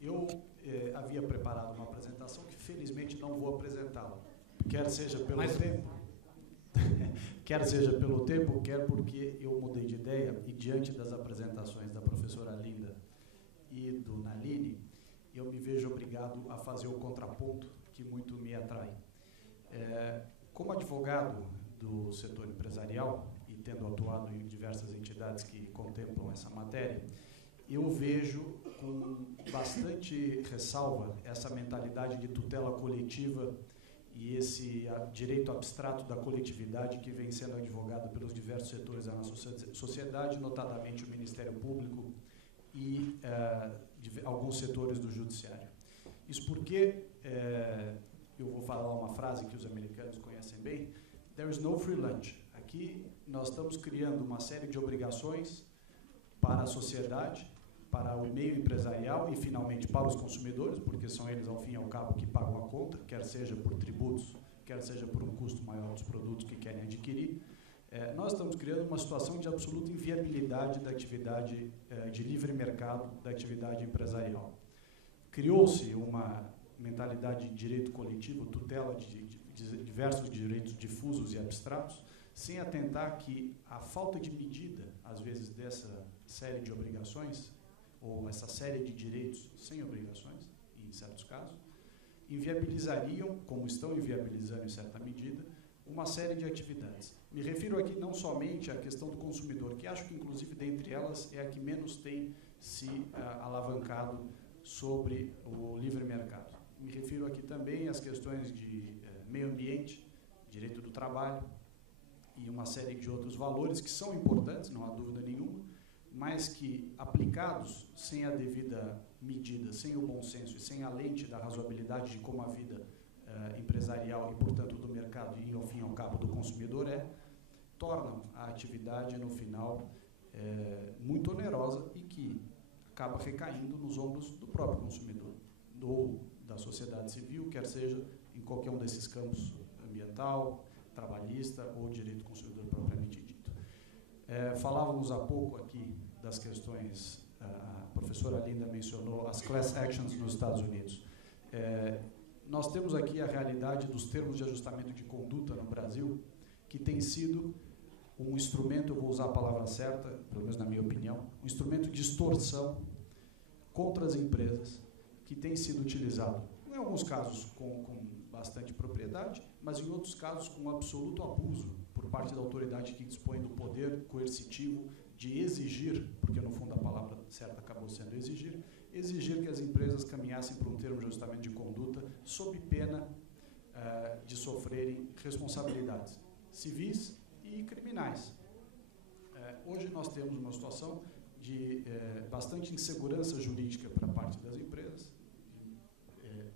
Eu havia preparado uma apresentação que, felizmente, não vou apresentá-la. Quer seja pelo tempo, quer seja pelo tempo, quer porque eu mudei de ideia e, diante das apresentações da professora Linda e do Nalini, eu me vejo obrigado a fazer o contraponto que muito me atrai. Como advogado do setor empresarial e tendo atuado em diversas entidades que contemplam essa matéria, eu vejo com bastante ressalva essa mentalidade de tutela coletiva e esse direito abstrato da coletividade que vem sendo advogado pelos diversos setores da nossa sociedade, notadamente o Ministério Público e alguns setores do Judiciário. Isso porque, eu vou falar uma frase que os americanos conhecem bem, there is no free lunch. Aqui nós estamos criando uma série de obrigações para a sociedade, para o meio empresarial e, finalmente, para os consumidores, porque são eles, ao fim e ao cabo, que pagam a conta, quer seja por tributos, quer seja por um custo maior dos produtos que querem adquirir. Nós estamos criando uma situação de absoluta inviabilidade da atividade de livre mercado, da atividade empresarial. Criou-se uma mentalidade de direito coletivo, tutela de diversos direitos difusos e abstratos, sem atentar que a falta de medida, às vezes, dessa série de obrigações, ou essa série de direitos sem obrigações, em certos casos, inviabilizariam, como estão inviabilizando em certa medida, uma série de atividades. Me refiro aqui não somente à questão do consumidor, que acho que, inclusive, dentre elas, é a que menos tem se alavancado sobre o livre mercado. Me refiro aqui também às questões de meio ambiente, direito do trabalho e uma série de outros valores que são importantes, não há dúvida nenhuma, mas que, aplicados sem a devida medida, sem o bom senso e sem a lente da razoabilidade de como a vida empresarial e, portanto, do mercado e, ao fim e ao cabo, do consumidor tornam a atividade, no final, muito onerosa e que acaba recaindo nos ombros do próprio consumidor, ou da sociedade civil, quer seja em qualquer um desses campos, ambiental, trabalhista ou direito do consumidor propriamente dito. Falávamos há pouco aqui das questões, a professora Linda mencionou as class actions nos Estados Unidos. Nós temos aqui a realidade dos termos de ajustamento de conduta no Brasil, que tem sido um instrumento, eu vou usar a palavra certa, pelo menos na minha opinião, um instrumento de extorsão contra as empresas, que tem sido utilizado, em alguns casos com bastante propriedade, mas em outros casos com absoluto abuso por parte da autoridade que dispõe do poder coercitivo de exigir, porque no fundo a palavra certa acabou sendo exigir que as empresas caminhassem para um termo de ajustamento de conduta sob pena de sofrerem responsabilidades civis e criminais. Hoje nós temos uma situação de bastante insegurança jurídica para a parte das empresas,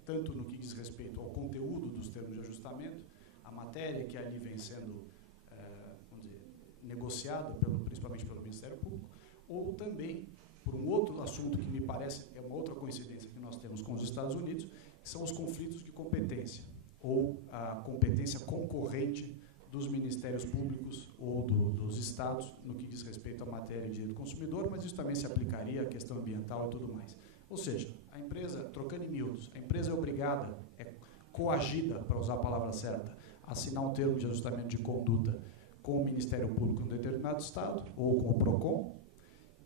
tanto no que diz respeito ao conteúdo dos termos de ajustamento, a matéria que ali vem sendo negociada, principalmente pelo Ministério Público, ou também por um outro assunto que me parece é uma outra coincidência que nós temos com os Estados Unidos, que são os conflitos de competência, ou a competência concorrente dos ministérios públicos ou dos estados no que diz respeito à matéria de direito do consumidor, mas isso também se aplicaria à questão ambiental e tudo mais. Ou seja, a empresa, trocando em miúdos, a empresa é obrigada, é coagida, para usar a palavra certa, a assinar um termo de ajustamento de conduta com o Ministério Público em um determinado estado, ou com o PROCON,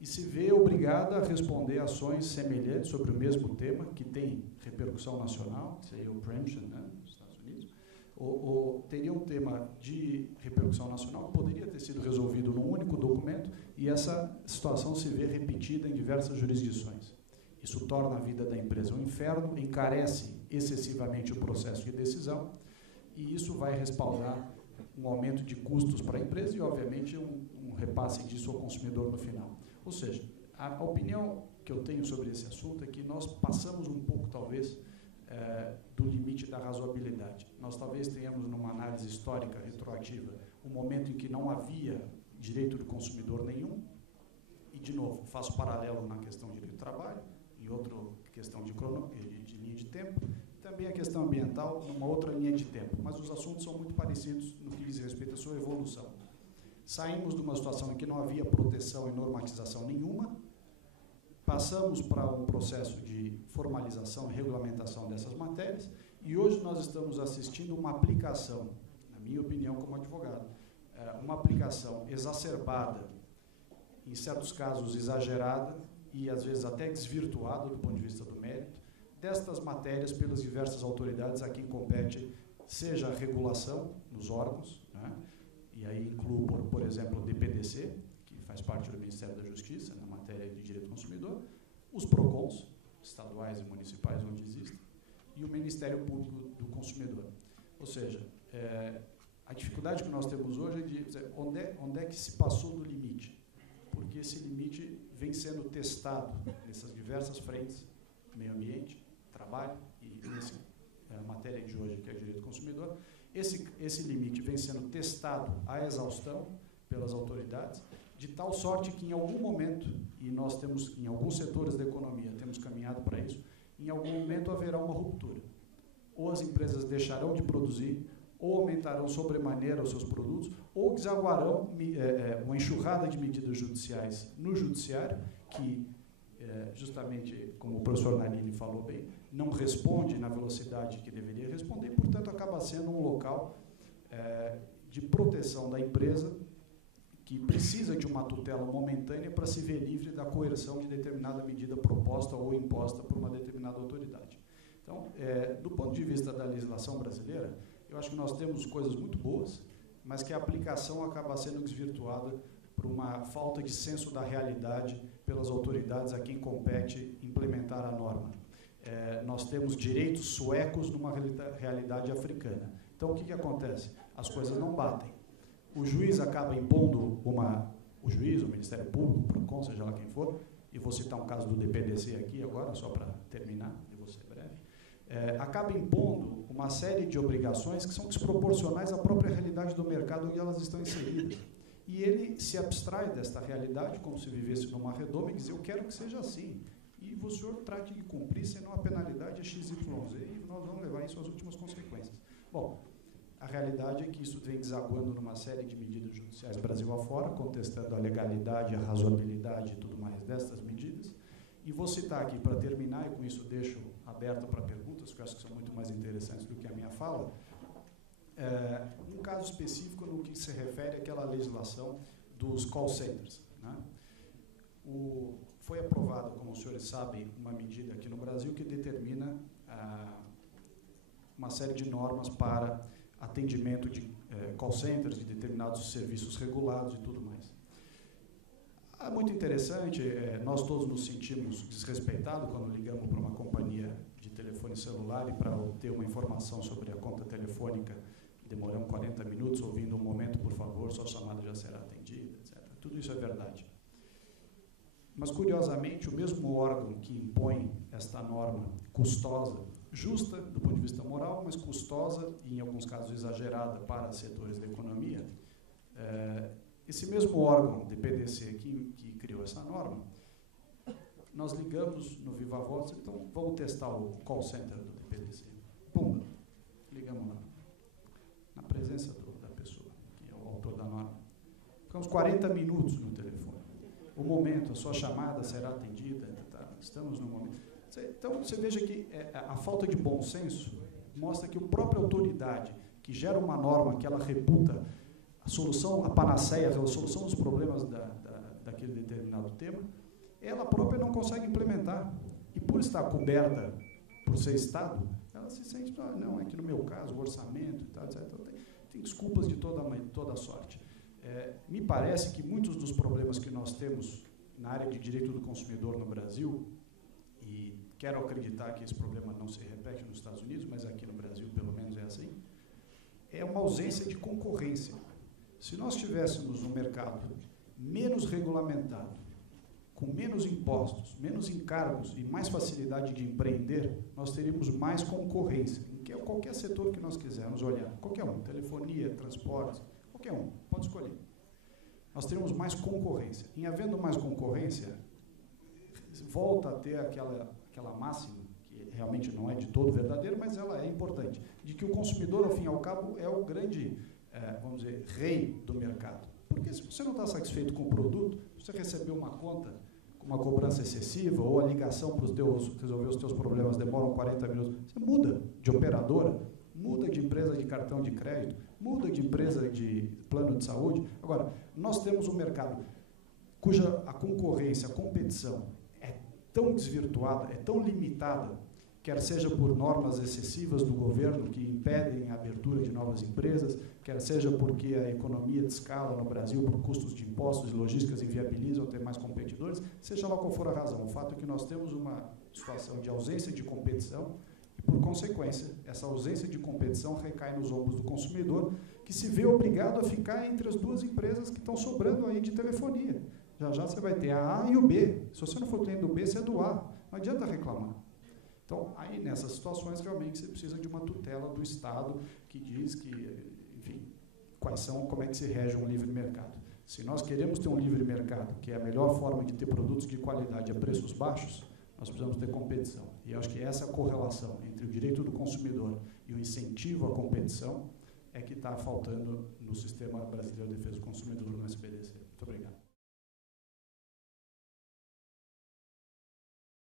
e se vê obrigada a responder ações semelhantes sobre o mesmo tema, que tem repercussão nacional, seria o preemption, né, nos Estados Unidos, ou teria um tema de repercussão nacional que poderia ter sido resolvido num único documento, e essa situação se vê repetida em diversas jurisdições. Isso torna a vida da empresa um inferno, encarece excessivamente o processo de decisão, e isso vai respaldar um aumento de custos para a empresa e, obviamente, um repasse disso ao consumidor no final. Ou seja, a opinião que eu tenho sobre esse assunto é que nós passamos um pouco, talvez, do limite da razoabilidade. Nós talvez tenhamos, numa análise histórica retroativa, um momento em que não havia direito do consumidor nenhum, e, de novo, faço paralelo na questão de direito do trabalho, em outra questão de linha de tempo, também a questão ambiental numa outra linha de tempo, mas os assuntos são muito parecidos no que diz respeito à sua evolução. Saímos de uma situação em que não havia proteção e normatização nenhuma, Passamos para um processo de formalização e regulamentação dessas matérias, e hoje nós estamos assistindo uma aplicação, na minha opinião como advogado, uma aplicação exacerbada, em certos casos exagerada, e às vezes até desvirtuada do ponto de vista do mérito, destas matérias pelas diversas autoridades a quem compete, seja a regulação nos órgãos, né, e aí incluo, por exemplo, o DPDC, que faz parte do Ministério da Justiça, na matéria de direito do consumidor, os PROCONs, estaduais e municipais, onde existem, e o Ministério Público do Consumidor. Ou seja, a dificuldade que nós temos hoje é de dizer onde é que se passou do limite, porque esse limite vem sendo testado nessas diversas frentes, meio ambiente, trabalho e nessa matéria de hoje, que é direito do consumidor. Esse limite vem sendo testado à exaustão pelas autoridades, de tal sorte que em algum momento, e nós temos, em alguns setores da economia, temos caminhado para isso, em algum momento haverá uma ruptura. Ou as empresas deixarão de produzir, ou aumentarão sobremaneira os seus produtos, ou desaguarão uma enxurrada de medidas judiciais no judiciário, que, justamente, como o professor Nalini falou bem, não responde na velocidade que deveria responder, e, portanto, acaba sendo um local de proteção da empresa, que precisa de uma tutela momentânea para se ver livre da coerção de determinada medida proposta ou imposta por uma determinada autoridade. Então, do ponto de vista da legislação brasileira, eu acho que nós temos coisas muito boas, mas que a aplicação acaba sendo desvirtuada por uma falta de senso da realidade pelas autoridades a quem compete implementar a norma. Nós temos direitos suecos numa realidade africana. Então, o que acontece? As coisas não batem. O juiz acaba impondo o juiz, o Ministério Público, o PROCON, seja lá quem for, e vou citar um caso do DPDC aqui agora, só para terminar, e vou ser breve, acaba impondo uma série de obrigações que são desproporcionais à própria realidade do mercado onde elas estão inseridas. E ele se abstrai desta realidade, como se vivesse numa redoma, e diz, eu quero que seja assim. E o senhor trate de cumprir, senão a penalidade é XYZ, e nós vamos levar isso às últimas consequências. Bom, a realidade é que isso vem desaguando numa série de medidas judiciais Brasil afora, contestando a legalidade, a razoabilidade e tudo mais destas medidas. E vou citar aqui, para terminar, e com isso deixo aberto para perguntas, que eu acho que são muito mais interessantes do que a minha fala, um caso específico no que se refere àquela legislação dos call centers, né? Foi aprovada, como os senhores sabem, uma medida aqui no Brasil que determina uma série de normas para atendimento de call centers, de determinados serviços regulados e tudo mais. É muito interessante, nós todos nos sentimos desrespeitados quando ligamos para uma companhia de telefone celular e para obter uma informação sobre a conta telefônica demoramos 40 minutos, ouvindo um momento, por favor, sua chamada já será atendida, etc. Tudo isso é verdade. Mas, curiosamente, o mesmo órgão que impõe esta norma custosa, justa do ponto de vista moral, mas custosa e, em alguns casos, exagerada para setores da economia, esse mesmo órgão, DPDC, que criou essa norma, nós ligamos no Viva Voz, então vamos testar o call center do DPDC. Pum, ligamos lá, na presença da pessoa, que é o autor da norma. Ficamos 40 minutos no telefone. O momento, a sua chamada será atendida, tá? Estamos no momento. Então, você veja que a falta de bom senso mostra que a própria autoridade, que gera uma norma que ela reputa a solução, a panaceia, a solução dos problemas daquele determinado tema, ela própria não consegue implementar. E por estar coberta, por ser Estado, ela se sente, não, é que no meu caso, o orçamento e tal, etc. Então, tem desculpas de toda sorte. Me parece que muitos dos problemas que nós temos na área de direito do consumidor no Brasil, e quero acreditar que esse problema não se repete nos Estados Unidos, mas aqui no Brasil, pelo menos, é assim, é uma ausência de concorrência. Se nós tivéssemos um mercado menos regulamentado, com menos impostos, menos encargos e mais facilidade de empreender, nós teríamos mais concorrência, em qualquer setor que nós quisermos olhar, qualquer um, telefonia, transportes, qualquer um, pode escolher. Nós teríamos mais concorrência. Em havendo mais concorrência, volta a ter aquela máxima, que realmente não é de todo verdadeira, mas ela é importante, de que o consumidor, ao fim e ao cabo, é o grande, vamos dizer, rei do mercado. Porque se você não está satisfeito com o produto, você recebeu uma conta uma cobrança excessiva, ou a ligação para resolver os teus problemas demoram 40 minutos, você muda de operadora, muda de empresa de cartão de crédito, muda de empresa de plano de saúde. Agora, nós temos um mercado cuja a concorrência, a competição é tão desvirtuada, é tão limitada, quer seja por normas excessivas do governo que impedem a abertura de novas empresas, quer seja porque a economia de escala no Brasil, por custos de impostos e logísticas, inviabilizam ter mais competidores, seja lá qual for a razão. O fato é que nós temos uma situação de ausência de competição e, por consequência, essa ausência de competição recai nos ombros do consumidor, que se vê obrigado a ficar entre as duas empresas que estão sobrando aí de telefonia. Já já você vai ter a A e o B. Se você não for cliente do B, você é do A. Não adianta reclamar. Então, aí nessas situações, realmente, você precisa de uma tutela do Estado que diz que, enfim, como é que se rege um livre mercado. Se nós queremos ter um livre mercado, que é a melhor forma de ter produtos de qualidade a preços baixos, nós precisamos ter competição. E eu acho que essa correlação entre o direito do consumidor e o incentivo à competição é que está faltando no Sistema Brasileiro de Defesa do Consumidor, no SBDC.